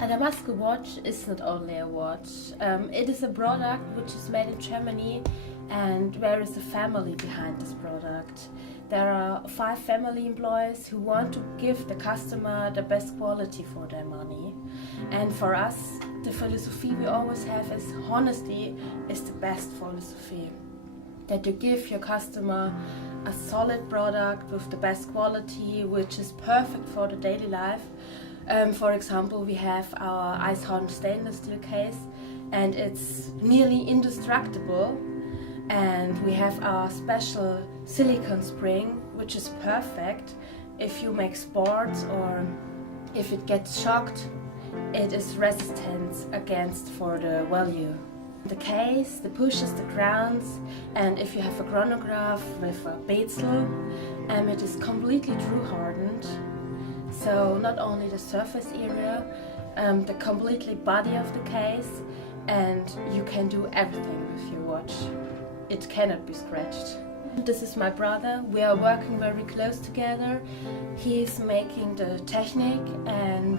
A DAMASKO watch is not only a watch. It is a product which is made in Germany, and there is a family behind this product. There are 5 family employees who want to give the customer the best quality for their money. And for us, the philosophy we always have is honesty is the best philosophy. That you give your customer a solid product with the best quality, which is perfect for the daily life. For example, we have our ice-hardened stainless steel case, and it's nearly indestructible. And we have our special silicone spring, which is perfect if you make sports or if it gets shocked. It is resistant against for the value. The case, the pushes, the grounds, and if you have a chronograph with a bezel, it is completely true hardened. So not only the surface area, the completely body of the case, and you can do everything with your watch. It cannot be scratched. This is my brother. We are working very close together. He's making the technique and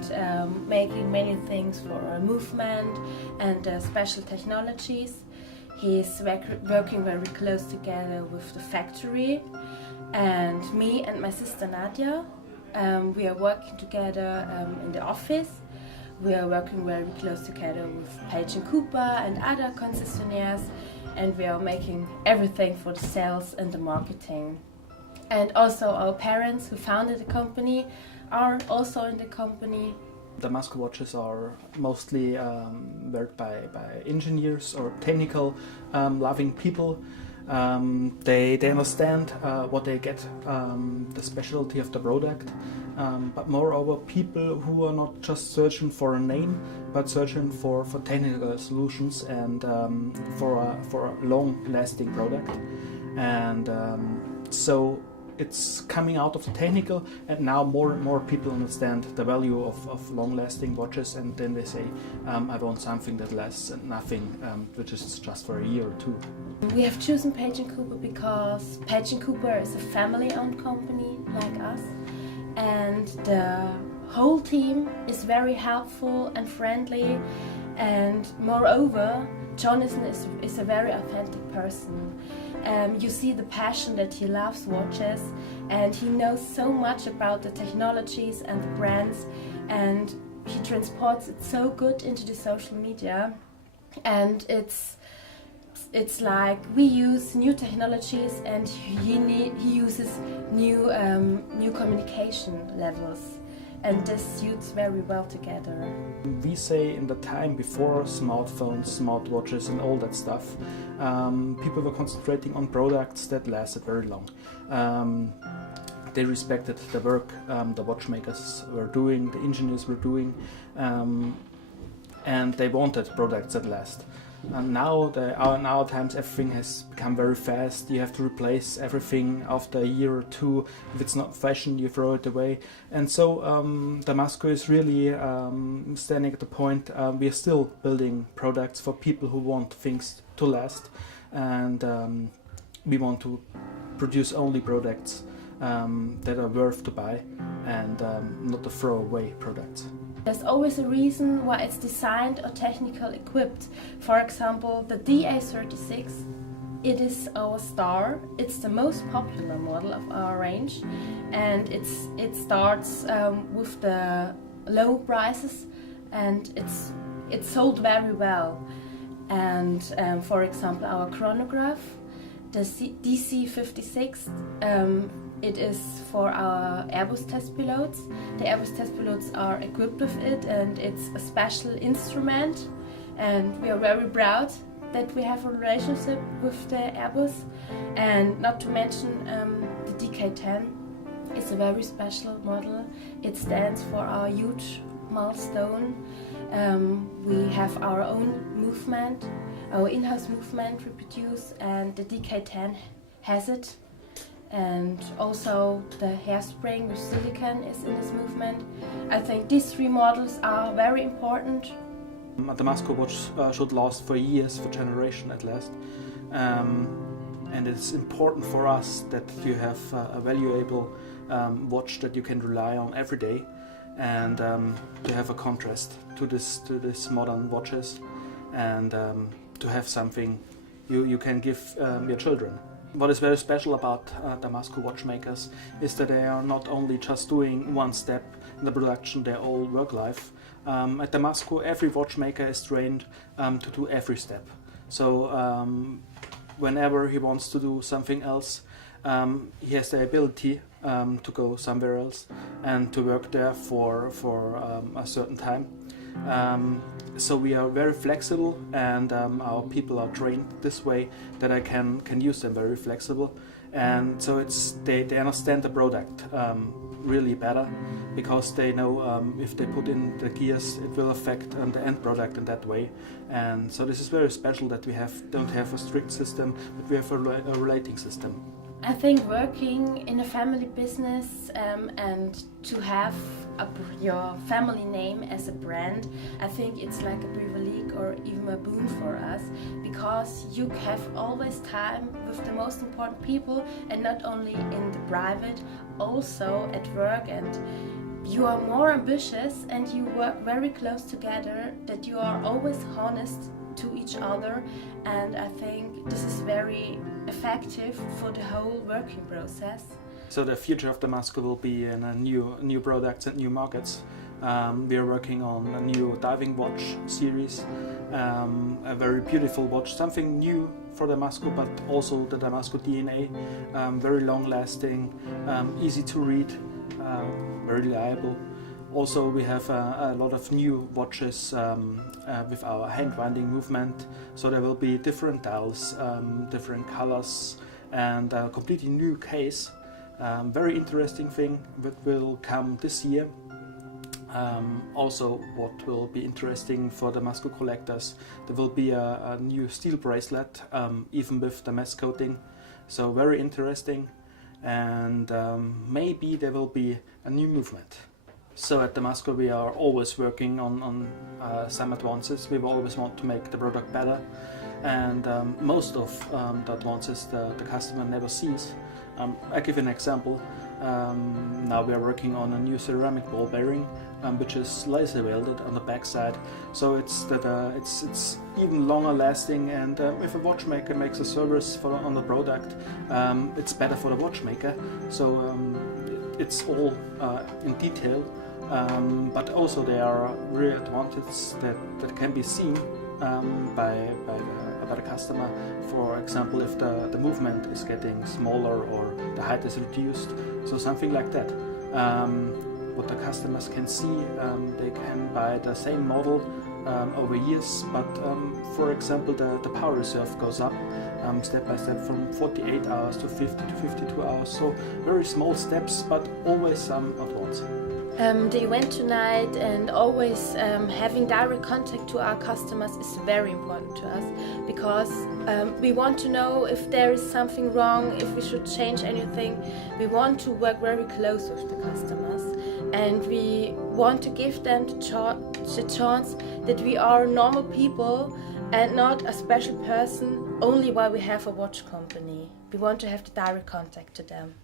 making many things for movement and special technologies. He's working very close together with the factory, and me and my sister Nadia. We are working together in the office. We are working very close together with Page & Cooper and other concessionaires, and we are making everything for the sales and the marketing. And also our parents who founded the company are also in the company. DAMASKO watches are mostly worked by engineers or technical loving people. They understand what they get, the specialty of the product, but moreover people who are not just searching for a name, but searching for technical solutions and for a long-lasting product. And so it's coming out of the technical, and now more and more people understand the value of long-lasting watches, and then they say, I want something that lasts and nothing which is just for a year or 2. We have chosen Page & Cooper because Page & Cooper is a family-owned company like us, and the whole team is very helpful and friendly, and moreover, Jonathan is a very authentic person. You see the passion that he loves watches, and he knows so much about the technologies and the brands, and he transports it so good into the social media. And it's like we use new technologies, and he uses new communication levels, and this suits very well together. We say in the time before smartphones, smartwatches and all that stuff, people were concentrating on products that lasted very long. They respected the work the watchmakers were doing, the engineers were doing, and they wanted products that last. And now, nowadays everything has become very fast. You have to replace everything after a year or 2. If it's not fashion, you throw it away. And so DAMASKO is really standing at the point. We are still building products for people who want things to last, and we want to produce only products that are worth to buy, and not to throw away products. There's always a reason why it's designed or technical equipped. For example, the DA36, it is our star. It's the most popular model of our range, and it starts with the low prices, and it's sold very well. And for example, our chronograph, the DC56, it is for our Airbus test pilots. The Airbus test pilots are equipped with it, and it's a special instrument, and we are very proud that we have a relationship with the Airbus. And not to mention the DK10 is a very special model. It stands for our huge milestone. We have our own movement, our in-house movement reproduced, and the DK10 has it. And also the hairspring with silicone is in this movement. I think these 3 models are very important. A DAMASKO watch should last for years, for generation at least. And it's important for us that you have a valuable watch that you can rely on every day. and to have a contrast to this modern watches, and to have something you can give your children. What is very special about DAMASKO watchmakers is that they are not only just doing one step in the production their whole work life. At DAMASKO, every watchmaker is trained to do every step. So whenever he wants to do something else, he has the ability to go somewhere else and to work there for a certain time. So we are very flexible, and our people are trained this way that I can use them very flexible, and so they understand the product really better, because they know if they put in the gears it will affect the end product in that way. And so this is very special that we don't have a strict system, but we have a relating system. I think working in a family business and to have your family name as a brand, I think it's like a privilege or even a boon for us, because you have always time with the most important people, and not only in the private, also at work, and you are more ambitious and you work very close together, that you are always honest to each other, and I think this is very effective for the whole working process. So the future of DAMASKO will be in new products and new markets. We are working on a new diving watch series, a very beautiful watch, something new for DAMASKO, but also the DAMASKO DNA, very long lasting, easy to read, very reliable. Also, we have a lot of new watches with our hand-winding movement, so there will be different dials, different colors, and a completely new case. Very interesting thing that will come this year. Also, what will be interesting for the DAMASKO collectors, there will be a new steel bracelet, even with the mesh coating, so very interesting, and maybe there will be a new movement. So at DAMASKO we are always working on some advances. We always want to make the product better, and most of the advances the customer never sees. I give an example. Now we are working on a new ceramic ball bearing, which is laser welded on the back side, so it's even longer lasting, and if a watchmaker makes a service on the product, it's better for the watchmaker. So it's all in detail. But also there are real advantages that can be seen by the customer. For example, if the movement is getting smaller or the height is reduced, so something like that. What the customers can see, they can buy the same model over years, but for example the power reserve goes up step by step from 48 hours to 50 to 52 hours, so very small steps, but always some advance. The event tonight and always having direct contact to our customers is very important to us, because we want to know if there is something wrong, if we should change anything. We want to work very close with the customers, and we want to give them the chance that we are normal people and not a special person only while we have a watch company. We want to have the direct contact to them.